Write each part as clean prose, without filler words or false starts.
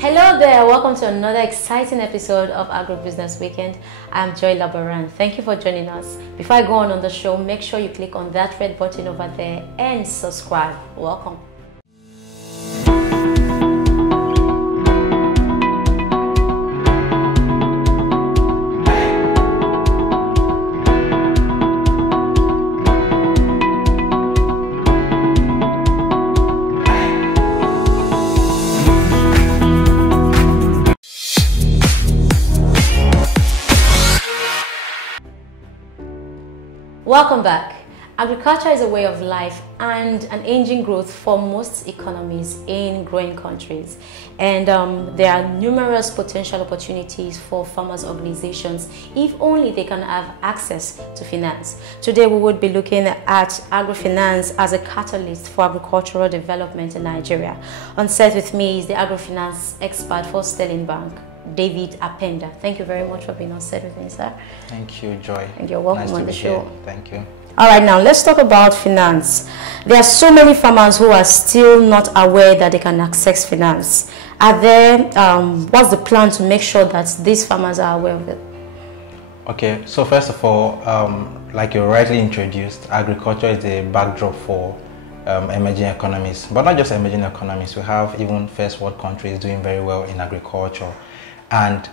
Hello there, welcome to another exciting episode of Agribusiness Weekend. I'm Joy Laboran. Thank you for joining us. Before I go on the show, make sure you click on that red button over there and subscribe. Welcome. Welcome back. Agriculture is a way of life and an engine growth for most economies in growing countries. And there are numerous potential opportunities for farmers' organizations if only they can have access to finance. Today we would be looking at Agrifinance as a catalyst for agricultural development in Nigeria. On set with me is the Agrifinance expert for Sterling Bank, David Apenda. Thank you very much for being on set with me, sir. Thank you, Joy. And you're welcome on the show. Here. Thank you. All right, now let's talk about finance. There are so many farmers who are still not aware that they can access finance. Are there, what's the plan to make sure that these farmers are aware of it? Okay, so first of all, like you rightly introduced, agriculture is a backdrop for emerging economies, but not just emerging economies. We have even first world countries doing very well in agriculture. And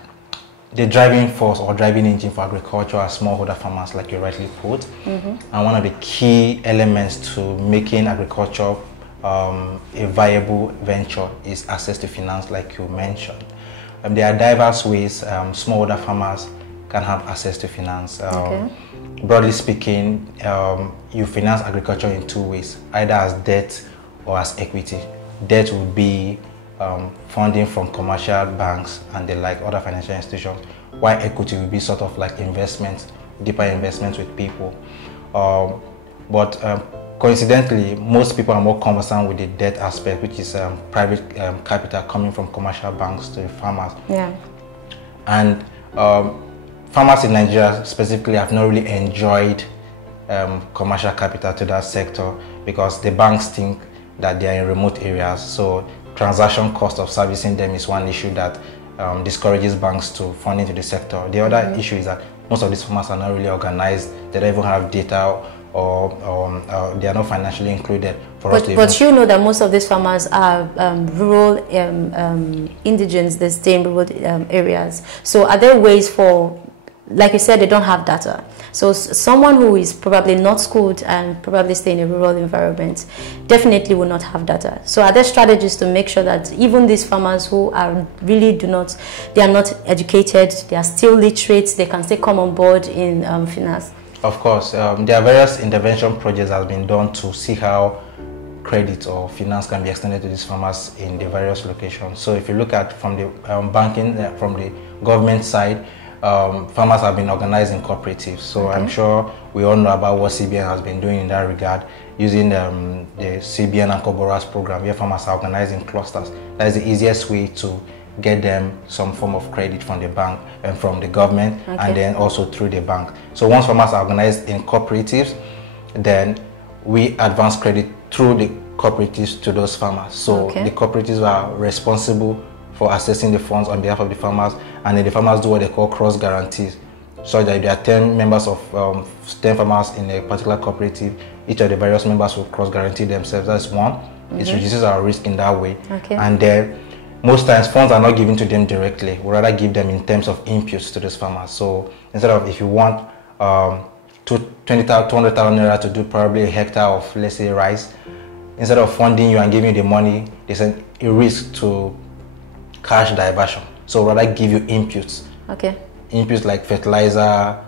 the driving force or driving engine for agriculture are smallholder farmers, like you rightly put. And one of the key elements to making agriculture a viable venture is access to finance, like you mentioned. There are diverse ways smallholder farmers can have access to finance. Broadly speaking, you finance agriculture in two ways, either as debt or as equity. Debt would be funding from commercial banks and the like other financial institutions, while equity will be sort of like investments, deeper investments with people. But coincidentally, most people are more conversant with the debt aspect, which is private capital coming from commercial banks to the farmers. And farmers in Nigeria specifically have not really enjoyed commercial capital to that sector because the banks think that they are in remote areas. So transaction cost of servicing them is one issue that discourages banks to fund into the sector. The other issue is that most of these farmers are not really organized. They don't even have data or they are not financially included for us to But you know that most of these farmers are rural indigents, they stay in rural areas. So are there ways for, like you said, they don't have data. So someone who is probably not schooled and probably stay in a rural environment definitely will not have data. So are there strategies to make sure that even these farmers who are really they are not educated, they are still literate, they can still come on board in finance? Of course, there are various intervention projects that have been done to see how credit or finance can be extended to these farmers in the various locations. So if you look at from the banking, from the government side, farmers have been organized in cooperatives. So I'm sure we all know about what CBN has been doing in that regard, using the CBN and Koboras program, where farmers are organized in clusters. That is the easiest way to get them some form of credit from the bank and from the government, and then also through the bank. So once farmers are organized in cooperatives, then we advance credit through the cooperatives to those farmers. So the cooperatives are responsible for accessing the funds on behalf of the farmers, and then the farmers do what they call cross guarantees. So that if there are 10 members of 10 farmers in a particular cooperative, each of the various members will cross guarantee themselves. That's one. It reduces our risk in that way. And then most times funds are not given to them directly. We rather give them in terms of inputs to those farmers. So instead of, if you want 200,000 naira to do probably a hectare of, let's say, rice, instead of funding you and giving you the money, there's a risk to cash diversion. So rather give you inputs. Inputs like fertilizer,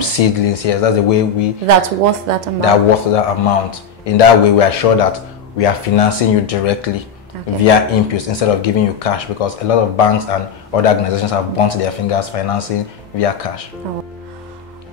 seedlings. Yes, that's the way we. That's worth that amount. That worth that amount. In that way, we are sure that we are financing you directly via inputs instead of giving you cash, because a lot of banks and other organizations have burnt their fingers financing via cash.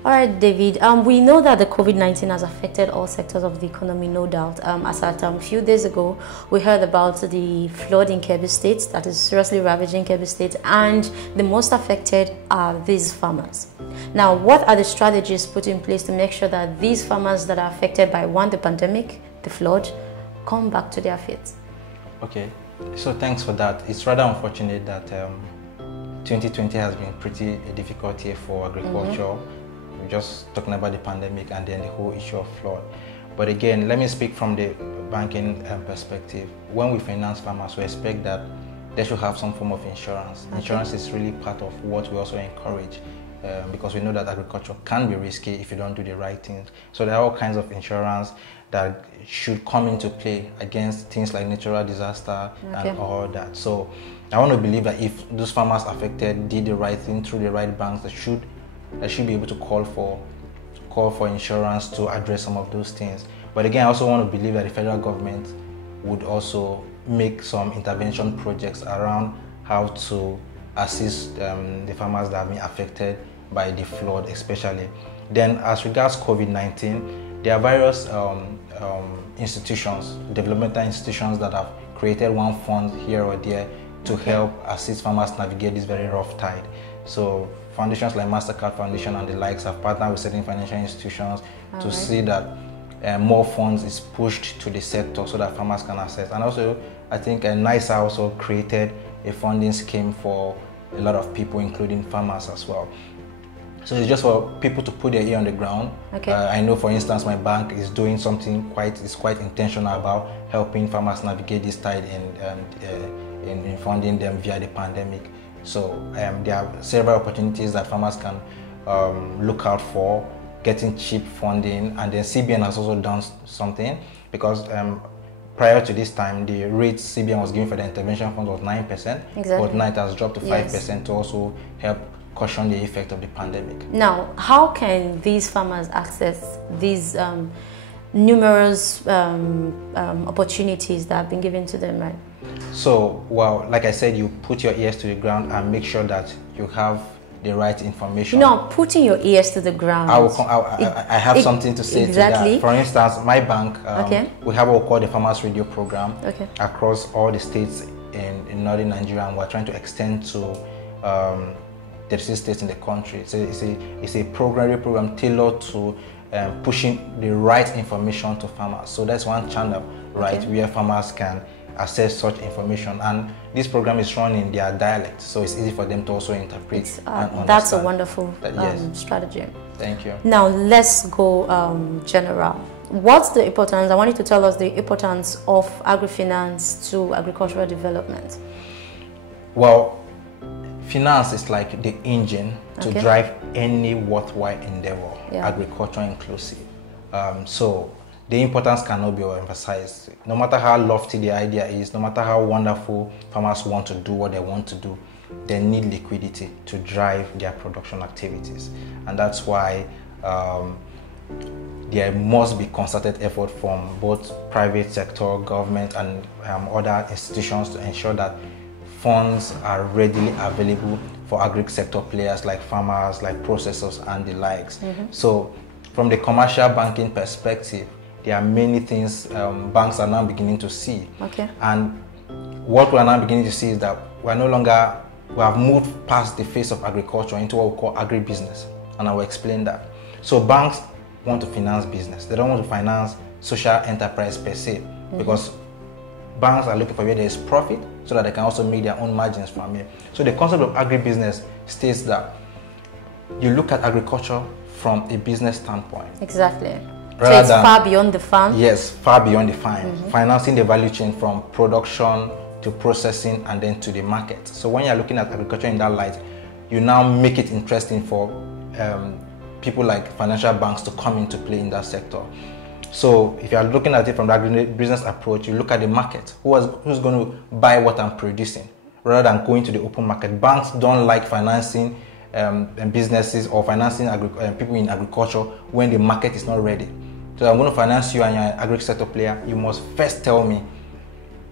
All right, David. We know that the COVID-19 has affected all sectors of the economy, no doubt. As at a few days ago, we heard about the flood in Kebbi State that is seriously ravaging Kebbi State, and the most affected are these farmers. Now, what are the strategies put in place to make sure that these farmers that are affected by the pandemic, the flood, come back to their feet? Okay. So thanks for that. It's rather unfortunate that 2020 has been pretty a difficult year for agriculture. We're just talking about the pandemic and then the whole issue of flood. But again, let me speak from the banking perspective. When we finance farmers, we expect that they should have some form of insurance. Insurance is really part of what we also encourage because we know that agriculture can be risky if you don't do the right things. So there are all kinds of insurance that should come into play against things like natural disaster and all that. So I want to believe that if those farmers affected did the right thing through the right banks, they should be able to call for insurance to address some of those things. But again, I also want to believe that the federal government would also make some intervention projects around how to assist the farmers that have been affected by the flood especially. Then as regards COVID-19, there are various institutions, developmental institutions that have created one fund here or there to help assist farmers navigate this very rough tide. So foundations like MasterCard Foundation and the likes have partnered with certain financial institutions to see that more funds is pushed to the sector so that farmers can access. And also, I think NISA also created a funding scheme for a lot of people, including farmers as well. So it's just for people to put their ear on the ground. I know, for instance, my bank is doing something quite intentional about helping farmers navigate this tide in funding them via the pandemic. So there are several opportunities that farmers can look out for, getting cheap funding, and then CBN has also done something because prior to this time, the rate CBN was giving for the intervention fund was 9%, but now it has dropped to 5% to also help cushion the effect of the pandemic. Now, how can these farmers access these numerous opportunities that have been given to them, right? So, well, like I said, you put your ears to the ground and make sure that you have the right information. No, putting your ears to the ground. I have something to say to that. For instance, my bank, we have what we call the Farmers Radio program across all the states in northern Nigeria, and we're trying to extend to 36 states in the country. So it's a program tailored to pushing the right information to farmers. So that's one channel, right, where farmers can access such information, and this program is run in their dialect, so it's easy for them to also interpret and understand. That's a wonderful strategy. Thank you. Now let's go general. What's the importance? I want you to tell us the importance of agrifinance to agricultural development. Well, finance is like the engine to drive any worthwhile endeavor, agriculture inclusive. So the importance cannot be overemphasized. No matter how lofty the idea is, no matter how wonderful farmers want to do what they want to do, they need liquidity to drive their production activities. And that's why there must be concerted effort from both private sector, government, and other institutions to ensure that funds are readily available for agri sector players like farmers, like processors, and the likes. So from the commercial banking perspective, there are many things banks are now beginning to see. And what we are now beginning to see is that we have moved past the phase of agriculture into what we call agribusiness. And I will explain that. So banks want to finance business. They don't want to finance social enterprise per se, because banks are looking for where there is profit so that they can also make their own margins from it. So the concept of agribusiness states that you look at agriculture from a business standpoint. So it's far beyond the farm? Yes, far beyond the farm. Financing the value chain from production to processing and then to the market. So when you're looking at agriculture in that light, you now make it interesting for people like financial banks to come into play in that sector. So if you're looking at it from the agribusiness approach, you look at the market. Who's going to buy what I'm producing rather than going to the open market? Banks don't like financing businesses or financing people in agriculture when the market is not ready. So I'm going to finance you and you're an agri sector player. You must first tell me,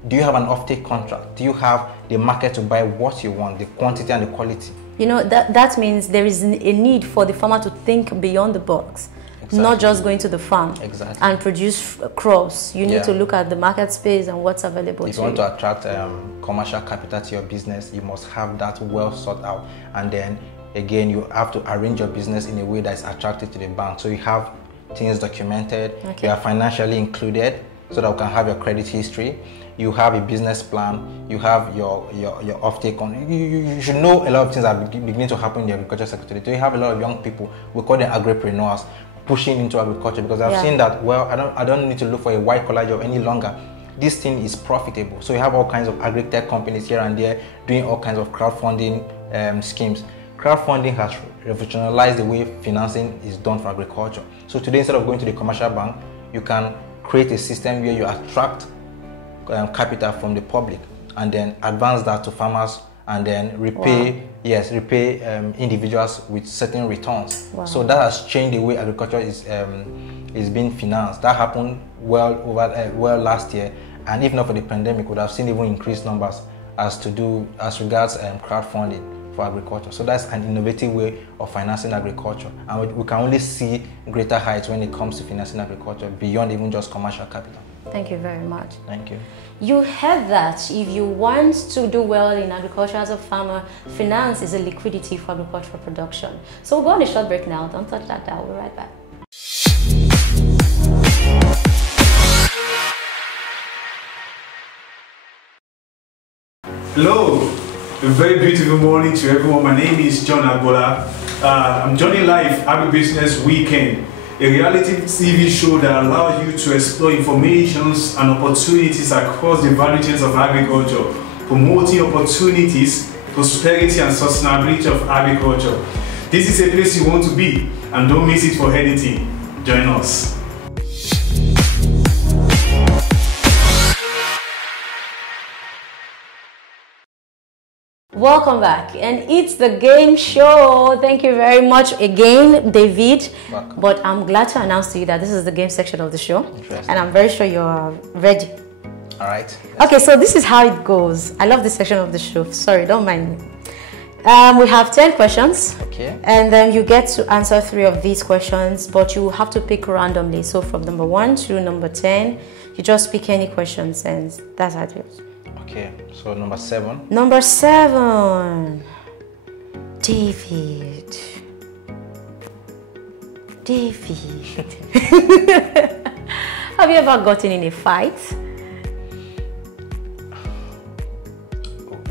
do you have an offtake contract? Do you have the market to buy what you want, the quantity and the quality? You know, that means there is a need for the farmer to think beyond the box. Not just going to the farm and produce crops. You need to look at the market space and what's available. If you want to attract commercial capital to your business, you must have that well sought out. And then again, you have to arrange your business in a way that is attractive to the bank. So you have things documented, you are financially included so that you can have your credit history. you have a business plan, you have your offtake on. You should know a lot of things that are beginning to happen in the agriculture sector today. So you have a lot of young people, we call them agripreneurs, pushing into agriculture because I've seen that, well, I don't need to look for a white collar job any longer. This thing is profitable. So you have all kinds of agri-tech companies here and there doing all kinds of crowdfunding schemes. Crowdfunding has revolutionized the way financing is done for agriculture. So today, instead of going to the commercial bank, you can create a system where you attract capital from the public and then advance that to farmers and then repay individuals with certain returns. Wow. So that has changed the way agriculture is being financed. That happened well last year, and if not for the pandemic, we would have seen even increased numbers as regards crowdfunding for agriculture. So that's an innovative way of financing agriculture, and we can only see greater heights when it comes to financing agriculture beyond even just commercial capital. Thank you very much. Thank you. You heard that if you want to do well in agriculture as a farmer, finance is a liquidity for agricultural production. So we'll go on a short break now. Don't touch that dial. We'll be right back. Hello, a very beautiful morning to everyone. My name is John Agbola. I'm joining live Agribusiness Weekend, a reality TV show that allows you to explore informations and opportunities across the value chains of agriculture, promoting opportunities, prosperity and sustainability of agriculture. This is a place you want to be, and don't miss it for anything. Join us. Welcome back, and it's the game show. Thank you very much again, David. Welcome. But I'm glad to announce to you that this is the game section of the show, and I'm very sure you're ready. All right. Okay, so this is how it goes. I love this section of the show. Sorry, don't mind me. We have 10 questions. Okay. And then you get to answer 3 of these questions, but you have to pick randomly. So from number 1 to number 10, you just pick any questions, and that's how it goes. Okay, so number 7. Number 7. David. Have you ever gotten in a fight?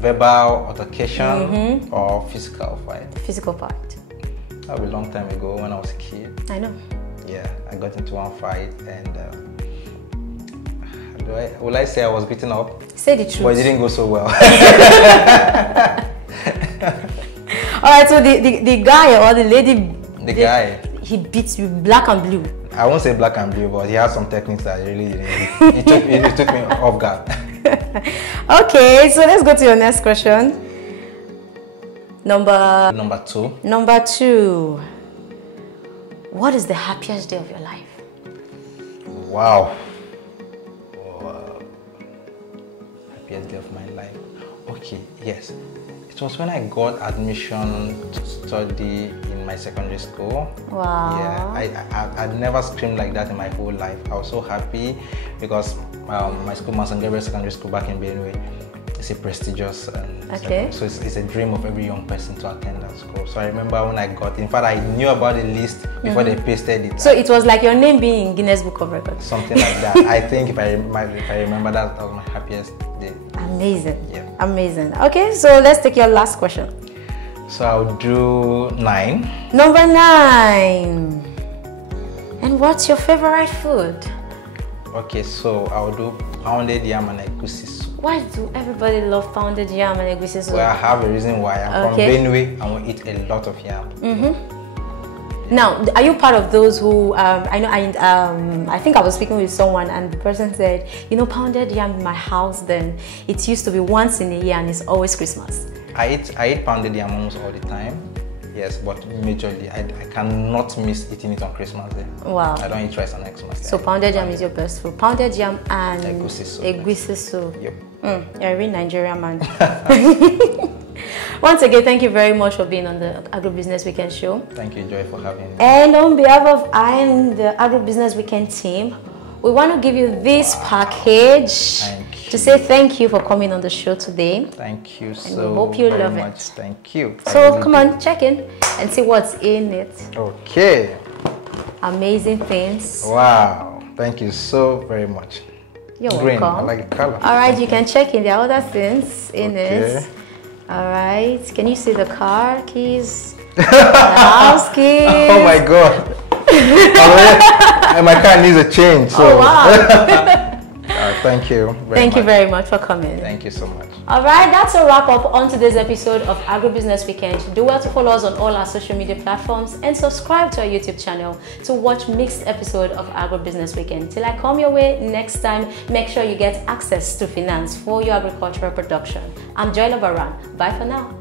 Verbal altercation or physical fight? Physical fight. That was a long time ago when I was a kid. I know. Yeah, I got into one fight and will I say I was beaten up? Say the truth. But it didn't go so well. Alright, so the guy or the lady... The guy. He beats you black and blue. I won't say black and blue, but he had some techniques that really it took me off guard. Okay, so let's go to your next question. Number 2. Number 2. What is the happiest day of your life? Wow. Happiest day of my life. Okay, yes. It was when I got admission to study in my secondary school. Wow. Yeah, I'd never screamed like that in my whole life. I was so happy because my school, St. Gabriel Secondary School back in Benue, it's a prestigious okay. So it's a dream of every young person to attend that school. So I remember when I got, in fact, I knew about the list before they pasted it. So it was like your name being in Guinness Book of Records. Something like that. I think if I remember that was my happiest day. Amazing. Yeah. Amazing. Okay, so let's take your last question. So I'll do 9. Number 9. And what's your favorite food? Okay, so I'll do pounded yam and egusi soup. Why do everybody love pounded yam and egusi soup? Well, I have a reason why. I'm from Benue and we eat a lot of yam. Now, are you part of those who, I think I was speaking with someone and the person said, you know, pounded yam in my house, then it used to be once in a year and it's always Christmas. I eat pounded yam almost all the time. Yes, but majorly, I cannot miss eating it on Christmas Day. Wow. I don't eat rice on Xmas Day. So pounded yam is your best food. Pounded yam and egusi soup. Yep. Yep. You're a real Nigerian man. Once again, thank you very much for being on the Agribusiness Weekend show. Thank you, Joy, for having me. And on behalf of I and the Agribusiness Weekend team, we want to give you this package to say thank you for coming on the show today. Thank you so and we hope you very love much. it. Thank you. So come on, check in and see what's in it. Okay. Amazing things. Wow. Thank you so very much. You're Green. welcome. I like the color. All right, you can check in. There are other things in Okay. it. All right. Can you see the car keys? The house keys. Oh my God. My car needs a change. So. Oh wow. Thank you. Thank you very much for coming. Thank you so much. All right, that's a wrap up on today's episode of Agribusiness Weekend. Do well to follow us on all our social media platforms and subscribe to our YouTube channel to watch mixed episode of Agribusiness Weekend. Till I come your way next time, make sure you get access to finance for your agricultural production. I'm Joy Labaran. Bye for now.